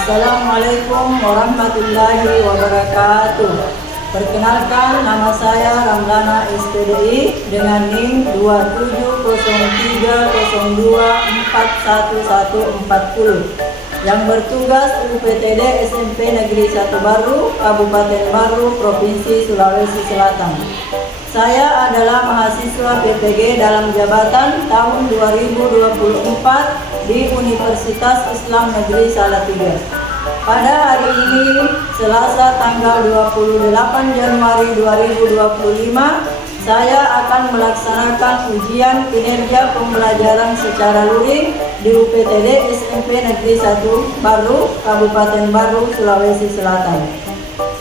Assalamualaikum warahmatullahi wabarakatuh. Perkenalkan, nama saya Ramlana SPDI dengan NIM 270302411140 yang bertugas UPTD SMP Negeri 1 Baru, Kabupaten Baru, Provinsi Sulawesi Selatan. Saya adalah mahasiswa PPG dalam jabatan tahun 2024 di Universitas Islam Negeri Salatiga. Pada hari ini, Selasa tanggal 28 Januari 2025, saya akan melaksanakan ujian kinerja pembelajaran secara luring di UPTD SMP Negeri 1 Baru, Kabupaten Baru, Sulawesi Selatan.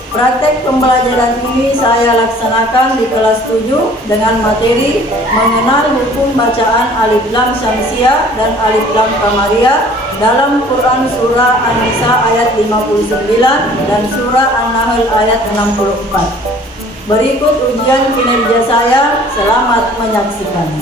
Praktek pembelajaran ini saya laksanakan di kelas 7 dengan materi mengenal hukum bacaan alif lam syamsiah dan alif lam qamariyah dalam Quran surah An-Nisa ayat 59 dan surah An-Nahl ayat 64. Berikut ujian kinerja saya, selamat menyaksikan.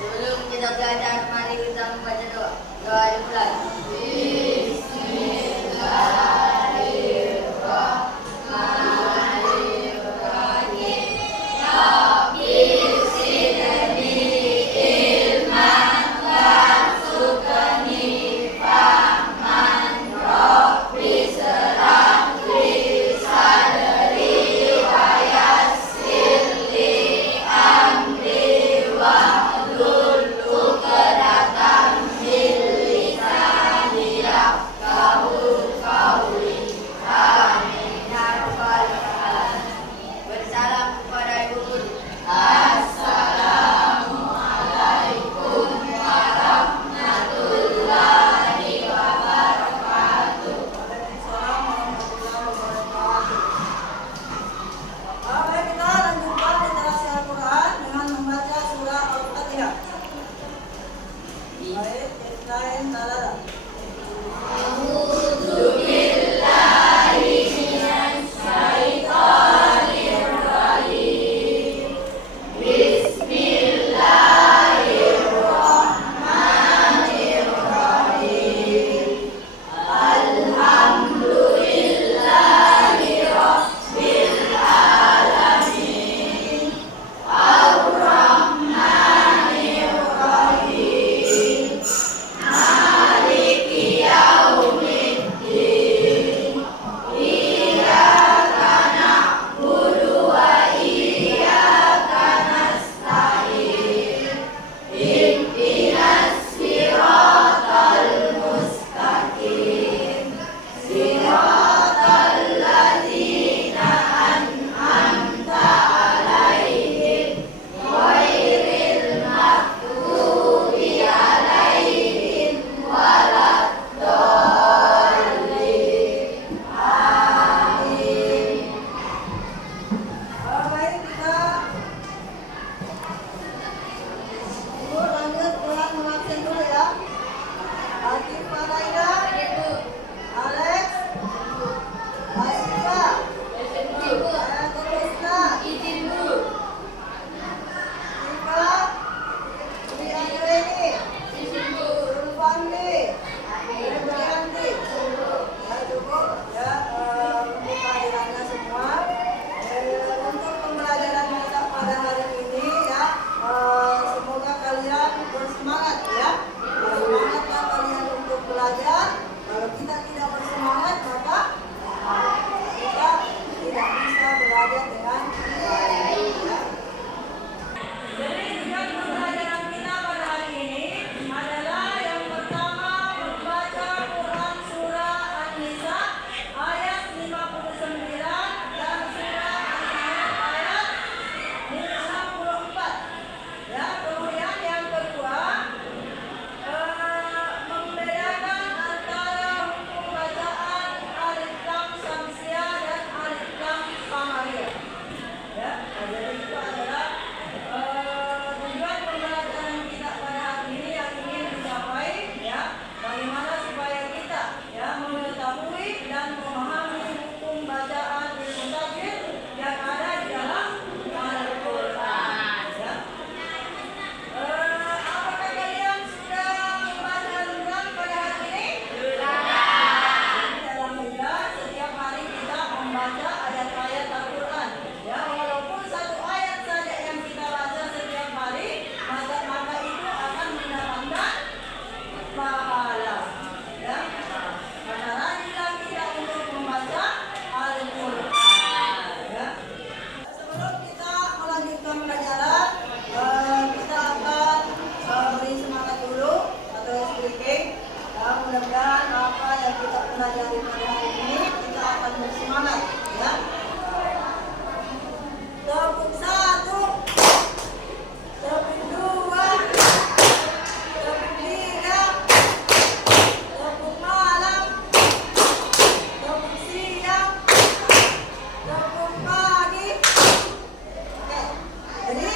Sebelum kita belajar, mari kita membaca doa. Doa dimulai. akan bersemangat ya. Tepuk 1, tepuk 2, tepuk 3, tepuk malam, tepuk siang, tepuk pagi. Oke, jadi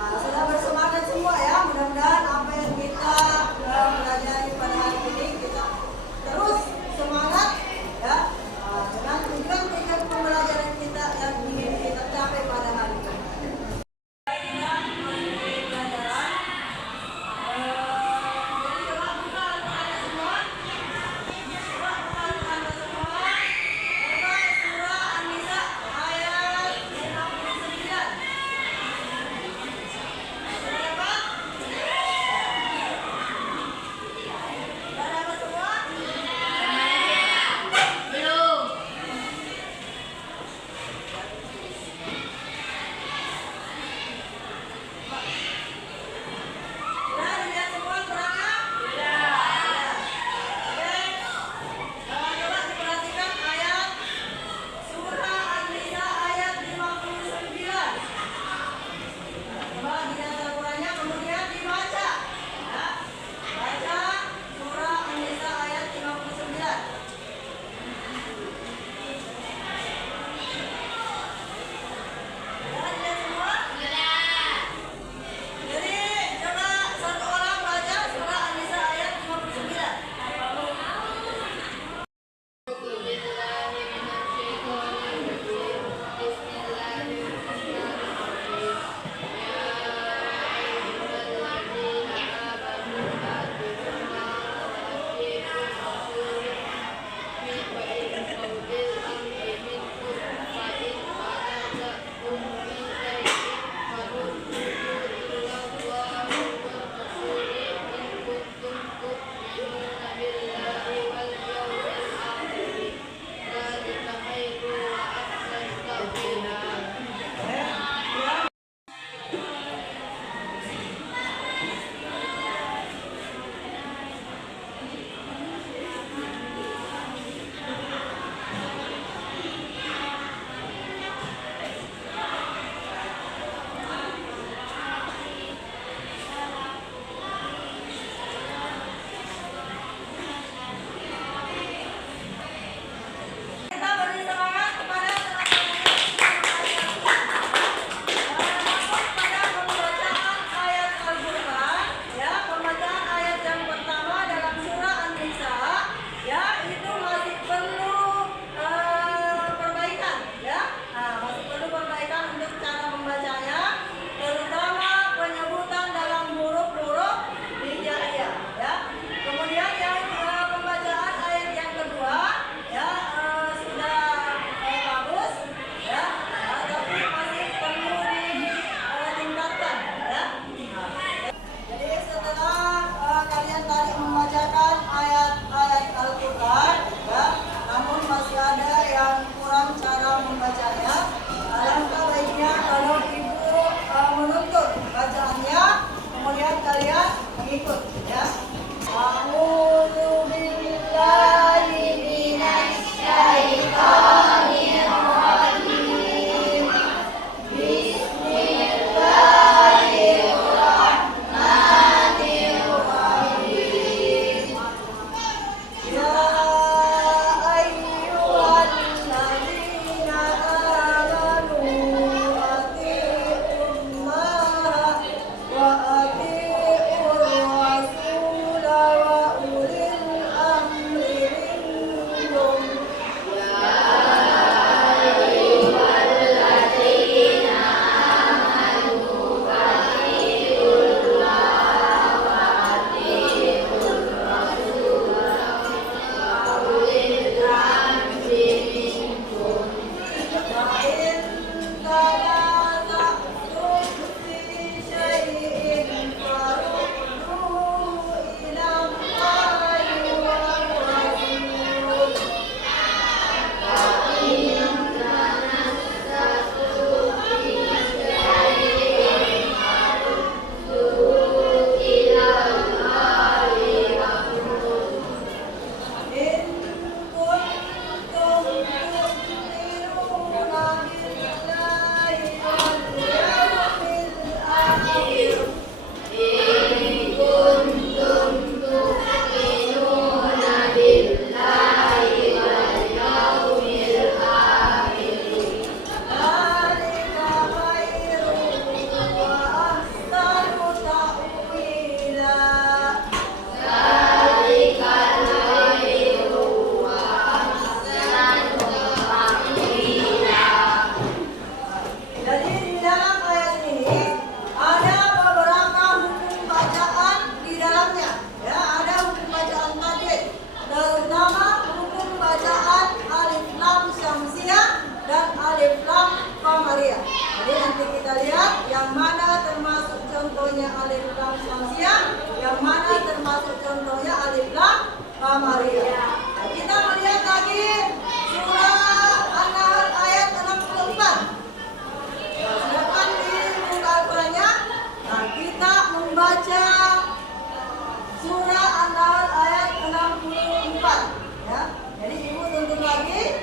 sudah bersemangat semua ya. Mudah-mudahan apa yang kita pelajari pada hari ini kita terus semangat ya, dengan tujuan pembelajaran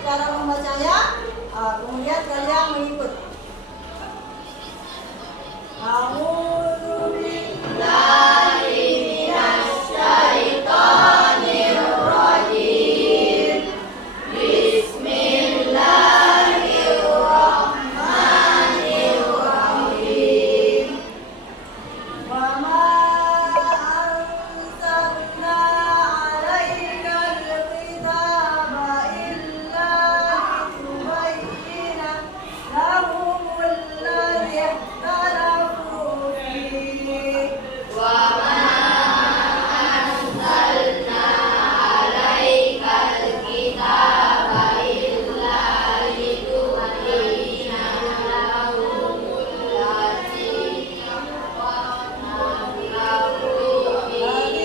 cara membacanya. Kemudian kalian mengikut. A'udzu billahi minasy syaithanir rajim. Bismillahirrahmanirrahim. Wa ma anzalna 'alaikal kitaba illa litubayyina lahumul ladzi ikhtalafu fihi. Ladzi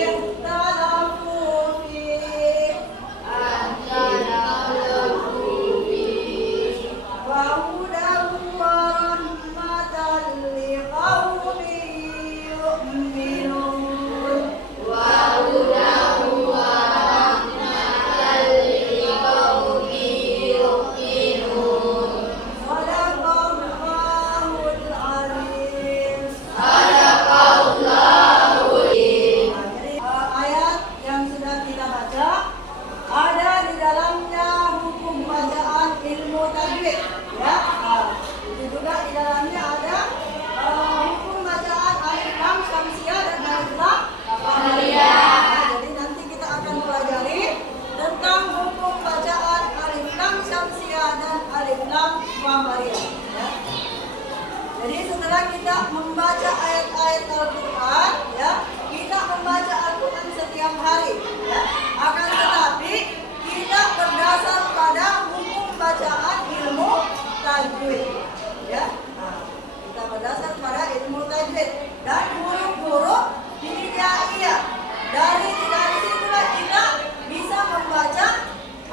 ikhtalafu fihi. Wa hudan wa rahmatan liqaumin yu'minun. Shadaqallahul azim. Jadi ayat yang sudah kita baca ada di dalamnya hukum bacaan ilmu tajwid, ya. Itu juga di dalamnya ada hukum bacaan alif lam syamsiah dan alif lam qamariyah. Jadi nanti kita akan pelajari tentang hukum bacaan alif lam syamsiah dan alif lam qamariyah, ya. Jadi setelah kita membaca ayat-ayat Al-Quran, ya, kita membaca Al-Quran setiap hari, ya. Akan tetapi kita berdasar pada hukum bacaan ilmu tajwid, ya. Kita berdasar pada ilmu tajwid dan huruf-huruf hijaiyah. Dari situlah kita bisa membaca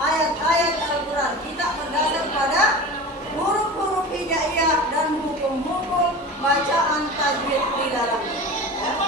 ayat-ayat Al-Quran. Kita berdasar pada huruf-huruf hijaiyah dan hukum-hukum bacaan tajwid di dalamnya, ya.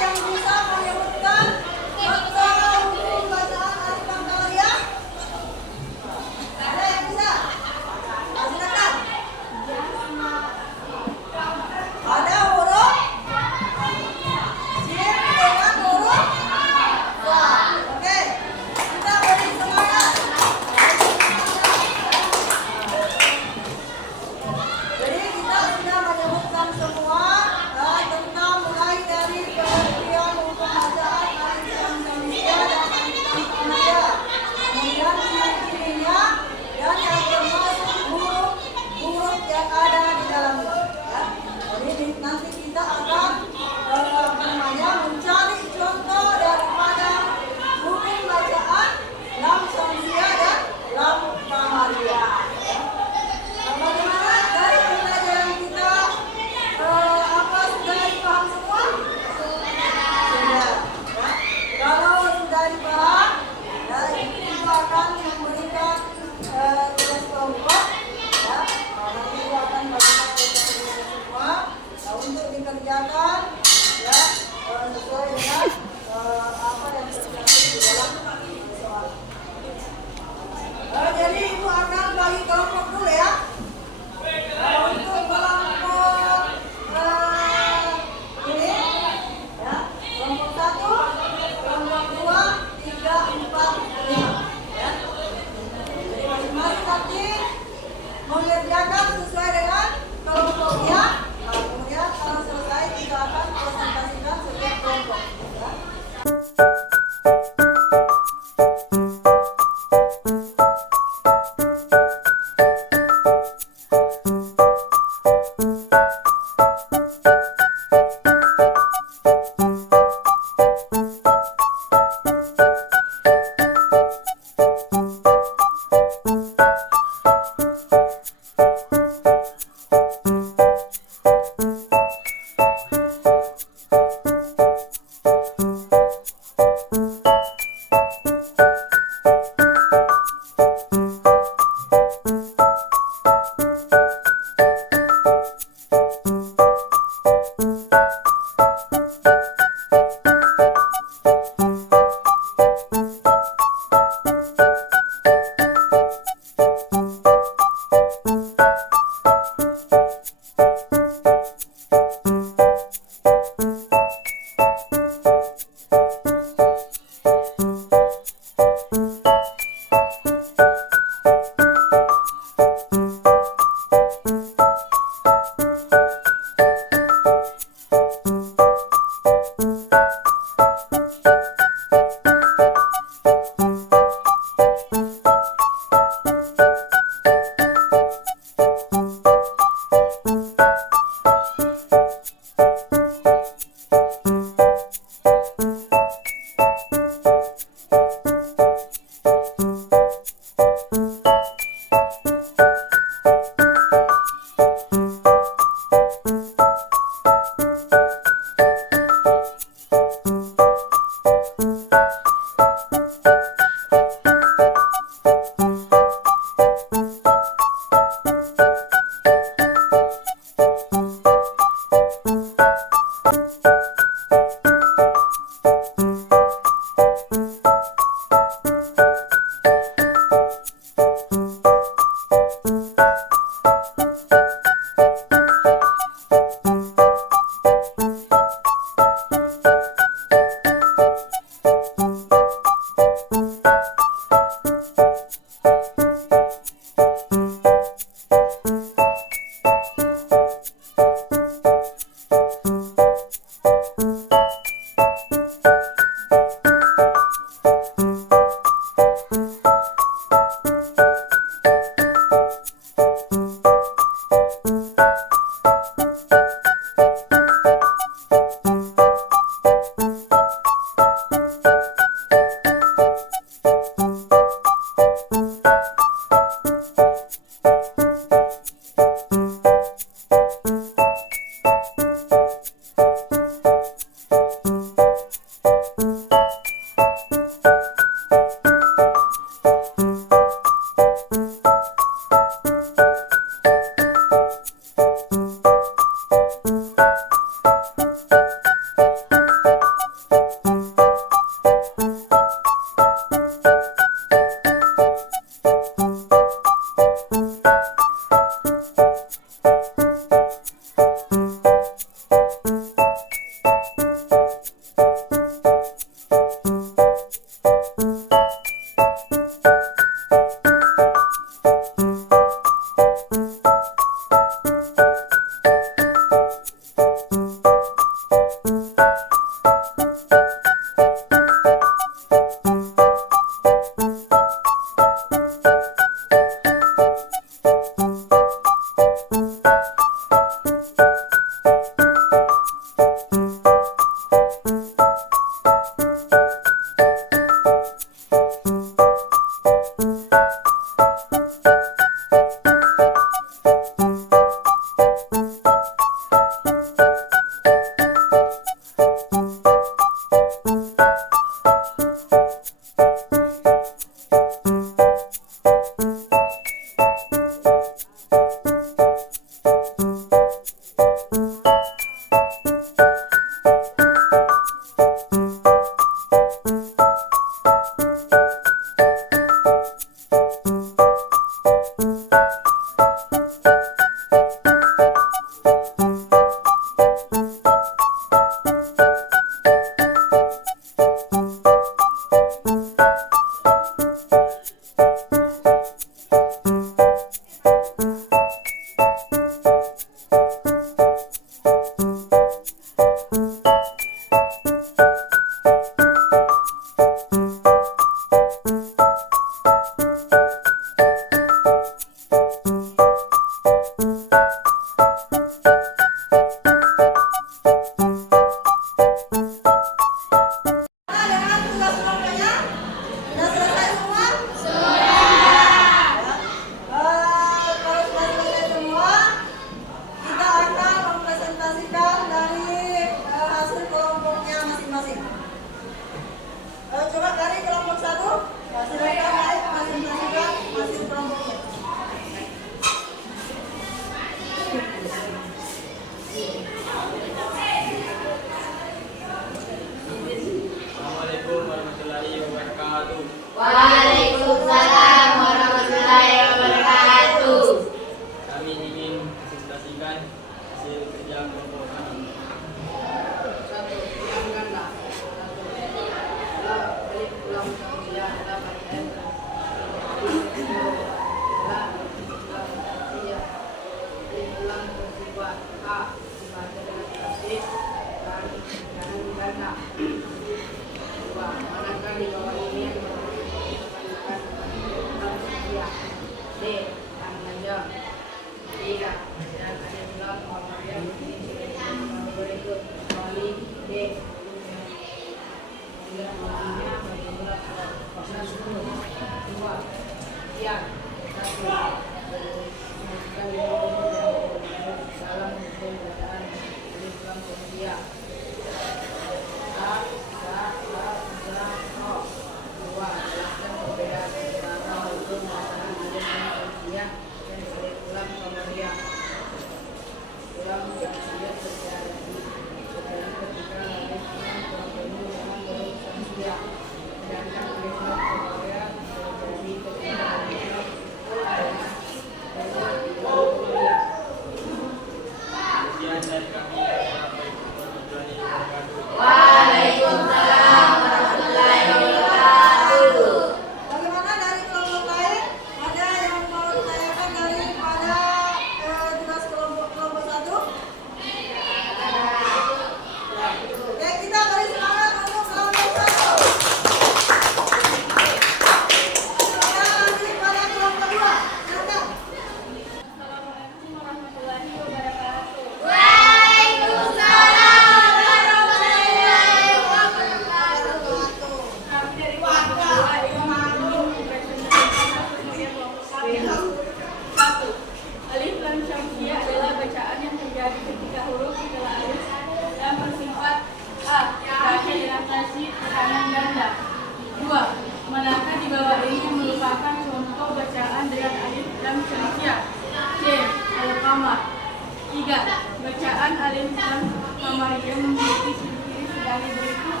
Kamaria memiliki ciri-ciri sebagai berikut,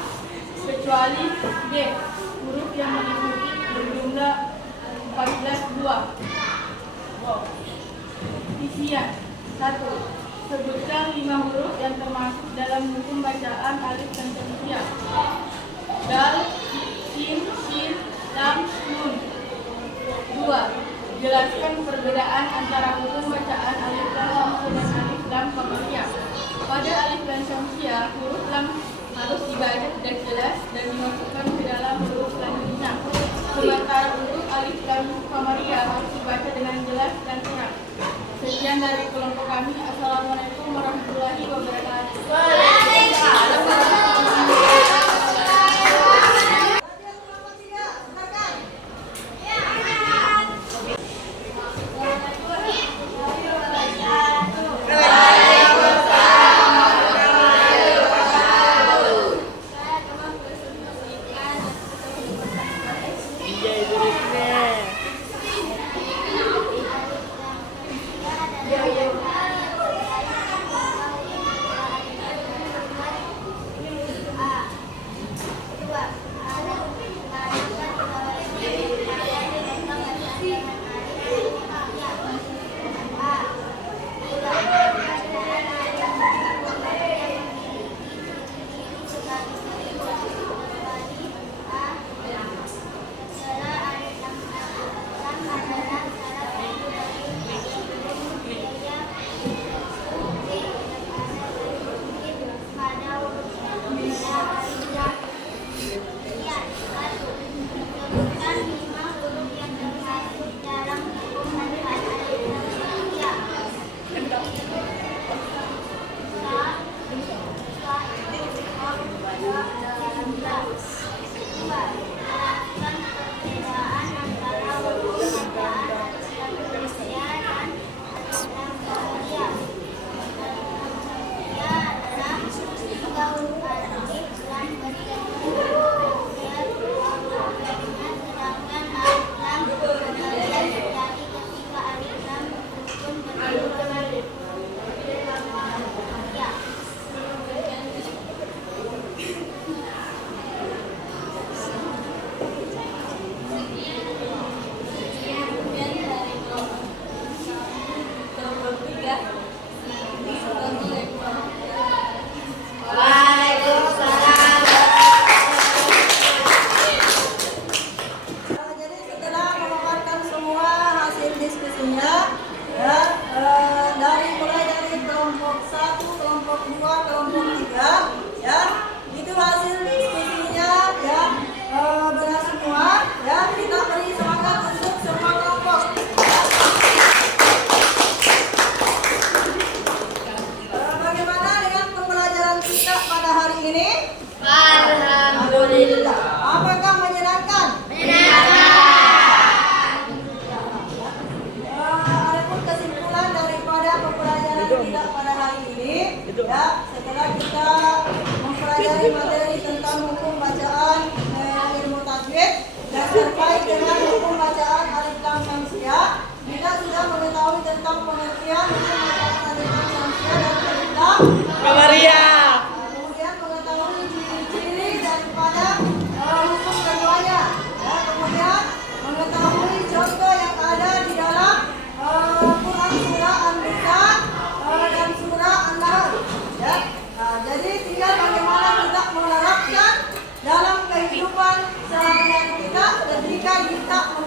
kecuali B. Huruf yang meliputi berjumlah 14 buah. Isian 1. Sebutkan 5 huruf yang termasuk dalam hukum bacaan alif dan tamsiah. Dal, sin, shin, lam, nun. 2. Jelaskan perbedaan antara hukum bacaan alif lam syamsiah dan alif lam qamariyah. Pada alif lam syamsiah, huruf lam harus dibaca dengan jelas dan dimasukkan ke dalam huruf selanjutnya. Sementara untuk alif lam qamariyah harus dibaca dengan jelas dan terang. Sekian dari kelompok kami. Assalamualaikum warahmatullahi wabarakatuh.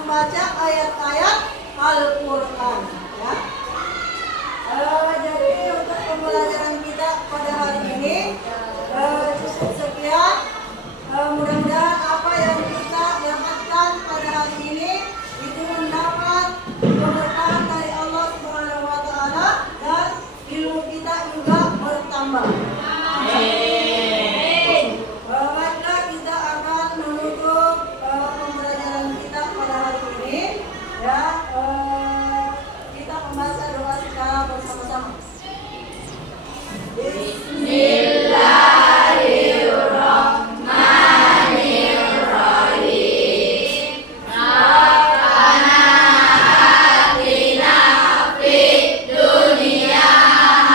Membaca ayat-ayat Al-Quran, ya. Jadi untuk pembelajaran kita pada hari ini cukup sekian. Mudah-mudahan apa yang kita dapatkan pada hari ini itu mendapat keberkahan dari Allah Subhanahu Wa Taala dan ilmu kita juga bertambah. Baiklah, kita akan menutup pembelajaran kita pada hari ini. Ya, kita membaca doa secara bersama-sama.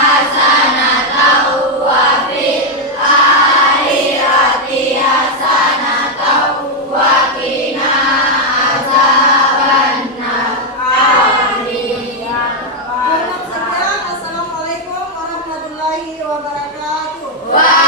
Hasanatan wa Waalaikumsalam.